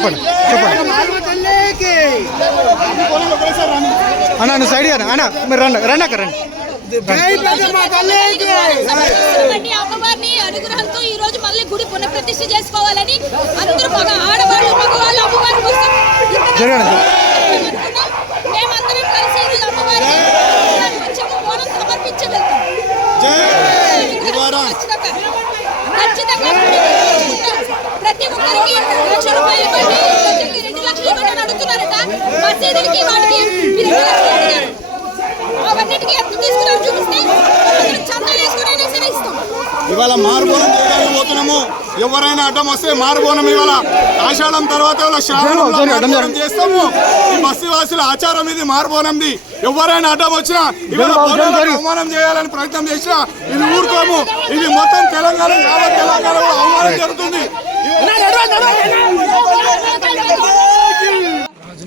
చెప్పండి అన్న నువ్వు సైడ్ అన్న మీరు రండి రండి అక్క రండి. అమ్మవారిని అనుగ్రహంతో ఈ రోజు మళ్ళీ గుడి పునఃప్రతిష్ఠ చేసుకోవాలని అందరూ ఆడవాళ్ళు మగవాళ్ళు అమ్మవారి కోసం మేమందరం కలిసి ఈరోజు అమ్మవారికి బోనం సమర్పించి వెళ్తాం. ఖచ్చితంగా ప్రతి ఒక్కరికి 1,00,000 రూపాయలు ఇవ్వండి, 2 లక్షలు ఇవ్వండి అని అడుగుతున్నారట. మసీదులకి వాటికి 2 లక్షలు అడిగారు. అవన్నిటికీ ఎంత తీసుకున్నారో చూపిస్తే చందాలు వేసుకుని సరే ఇస్తాం. ఇవాళ మారుబోనం చేయడానికి పోతున్నాము. ఎవరైనా అడ్డం వస్తే మారుబోనం ఇవాళ ఆషాఢం తర్వాత శ్రావణం చేస్తాము. ఈ బస్తీవాసుల ఆచారం ఇది, మారుబోనంది. ఎవరైనా అడ్డం వచ్చినా ఇవాళ అవమానం చేయాలని ప్రయత్నం చేసినా ఇది ఊరుకోము. ఇది మొత్తం తెలంగాణ యావత్ తెలంగాణలో అవమానం జరుగుతుంది.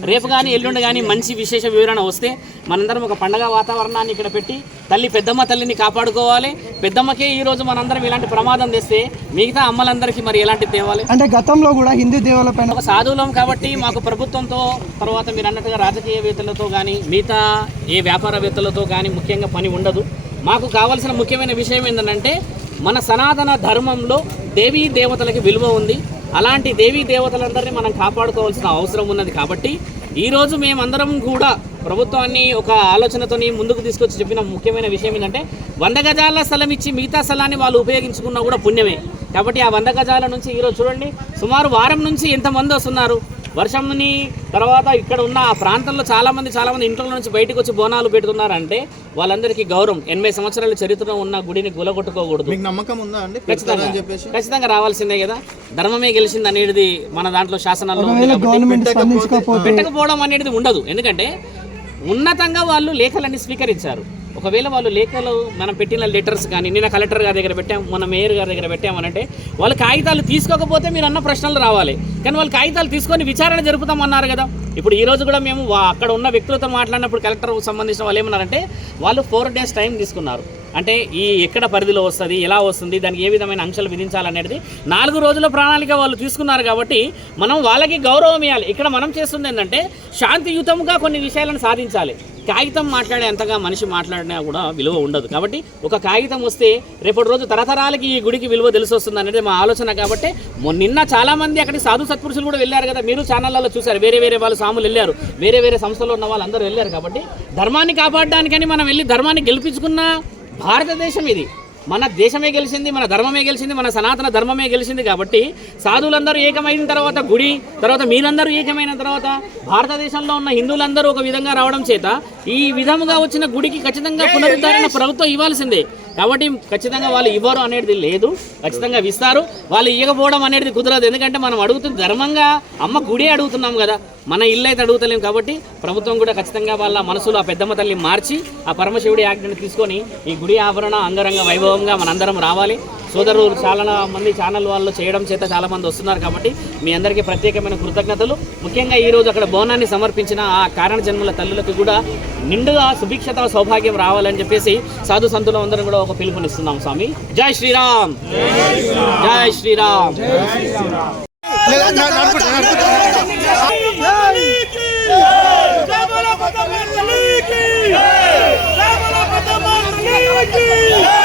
రేపు కానీ ఎల్లుండి కానీ మంచి విశేష వివరణ వస్తే మనందరం ఒక పండగ వాతావరణాన్ని ఇక్కడ పెట్టి పెద్దమ్మ తల్లిని కాపాడుకోవాలి. పెద్దమ్మకే ఈరోజు మనందరం ఇలాంటి ప్రమాదం తెస్తే మిగతా అమ్మలందరికీ మరి ఎలాంటి తేవాలి అంటే గతంలో కూడా హిందూ దేవాలపైన ఒక సాధువులం కాబట్టి మాకు ప్రభుత్వంతో తర్వాత మీరు అన్నట్టుగా రాజకీయవేత్తలతో కానీ మిగతా ఏ వ్యాపారవేత్తలతో కానీ ముఖ్యంగా పని ఉండదు. మాకు కావాల్సిన ముఖ్యమైన విషయం ఏంటంటే మన సనాతన ధర్మంలో దేవీ దేవతలకి విలువ ఉంది. అలాంటి దేవీ దేవతలందరినీ మనం కాపాడుకోవాల్సిన అవసరం ఉన్నది. కాబట్టి ఈరోజు మేమందరం కూడా ప్రభుత్వాన్ని ఒక ఆలోచనతోని ముందుకు తీసుకొచ్చి చెప్పిన ముఖ్యమైన విషయం ఏంటంటే 100 గజాల స్థలం ఇచ్చి మిగతా స్థలాన్ని వాళ్ళు ఉపయోగించుకున్నా కూడా పుణ్యమే. కాబట్టి ఆ 100 గజాల నుంచి ఈరోజు చూడండి సుమారు వారం నుంచి ఎంతమంది వస్తున్నారు. వర్షంని తర్వాత ఇక్కడ ఉన్న ఆ ప్రాంతంలో చాలామంది ఇంట్లో నుంచి బయటకు వచ్చి బోనాలు పెడుతున్నారంటే వాళ్ళందరికీ గౌరవం. 80 సంవత్సరాల చరిత్ర ఉన్న గుడిని గులగొట్టుకోకూడదు. నమ్మకం ఉందా అండి? ఖచ్చితంగా రావాల్సిందే కదా. ధర్మమే గెలిచింది అనేది మన దాంట్లో శాసనాల్లో పెట్టకపోవడం అనేది ఉండదు. ఎందుకంటే ఉన్నతంగా వాళ్ళు లేఖలన్నీ స్వీకరించారు. ఒకవేళ వాళ్ళు లేఖలు మనం పెట్టిన లెటర్స్ కానీ నిన్న కలెక్టర్ గారి దగ్గర పెట్టాం, మన మేయర్ గారి దగ్గర పెట్టామనంటే వాళ్ళు కాగితాలు తీసుకోకపోతే మీరు అన్న ప్రశ్నలు రావాలి. కానీ వాళ్ళు కాగితాలు తీసుకొని విచారణ జరుపుతామన్నారు కదా. ఇప్పుడు ఈ రోజు కూడా మేము అక్కడ ఉన్న వ్యక్తులతో మాట్లాడినప్పుడు కలెక్టర్ సంబంధించిన వాళ్ళు ఏమన్నారంటే వాళ్ళు 4 days టైం తీసుకున్నారు. అంటే ఈ ఎక్కడ పరిధిలో వస్తుంది, ఎలా వస్తుంది, దానికి ఏ విధమైన ఆంక్షలు విధించాలనేది 4 రోజుల ప్రణాళిక వాళ్ళు తీసుకున్నారు. కాబట్టి మనం వాళ్ళకి గౌరవం ఇవ్వాలి. ఇక్కడ మనం చేస్తుంది ఏంటంటే శాంతియుతంగా కొన్ని విషయాలను సాధించాలి. కాగితం మాట్లాడే అంతగా మనిషి మాట్లాడినా కూడా విలువ ఉండదు. కాబట్టి ఒక కాగితం వస్తే రేపటి రోజు తరతరాలకి ఈ గుడికి విలువ తెలిసి వస్తుంది అనేది మా ఆలోచన. కాబట్టి నిన్న చాలామంది అక్కడికి సాధు సత్పురుషులు కూడా వెళ్ళారు కదా, మీరు ఛానళ్ళలో చూశారు. వేరే వాళ్ళు సాములు వెళ్ళారు, వేరే సంస్థలో ఉన్న వాళ్ళందరూ వెళ్ళారు. కాబట్టి ధర్మాన్ని కాపాడడానికని మనం వెళ్ళి ధర్మాన్ని గెలిపించుకున్న భారతదేశం ఇది. మన దేశమే గెలిచింది, మన ధర్మమే గెలిచింది, మన సనాతన ధర్మమే గెలిచింది. కాబట్టి సాధువులందరూ ఏకమైన తర్వాత గుడి తర్వాత మీరందరూ ఏకమైన తర్వాత భారతదేశంలో ఉన్న హిందువులందరూ ఒక విధంగా రావడం చేత ఈ విధముగా వచ్చిన గుడికి ఖచ్చితంగా పునరుద్ధరణ ప్రభుత్వం ఇవ్వాల్సిందే. కాబట్టి ఖచ్చితంగా వాళ్ళు ఇవ్వరు అనేది లేదు, ఖచ్చితంగా ఇస్తారు. వాళ్ళు ఇవ్వకపోవడం అనేది కుదరదు. ఎందుకంటే మనం అడుగుతుంది ధర్మంగా అమ్మ గుడి అడుగుతున్నాం కదా, మన ఇల్లు అయితే అడుగుతలేం. కాబట్టి ప్రభుత్వం కూడా ఖచ్చితంగా వాళ్ళ మనసులో ఆ పెద్దమ్మ తల్లి మార్చి ఆ పరమశివుడి ఆజ్ఞను తీసుకొని ఈ గుడి ఆభరణ అంగరంగ వైభవంగా మనందరం రావాలి. సోదరులు చాలా మంది ఛానల్ వాళ్ళు చేయడం చేత చాలామంది వస్తున్నారు. కాబట్టి మీ అందరికీ ప్రత్యేకమైన కృతజ్ఞతలు. ముఖ్యంగా ఈరోజు అక్కడ బోనాన్ని సమర్పించిన ఆ కారణ జన్మల తల్లులకు కూడా నిండుగా సుభిక్షత సౌభాగ్యం రావాలని చెప్పేసి సాధు సంతులు అందరం కూడా ఒక పిలుపునిస్తున్నాం. స్వామి జై శ్రీరామ్, జై శ్రీరామ్. జై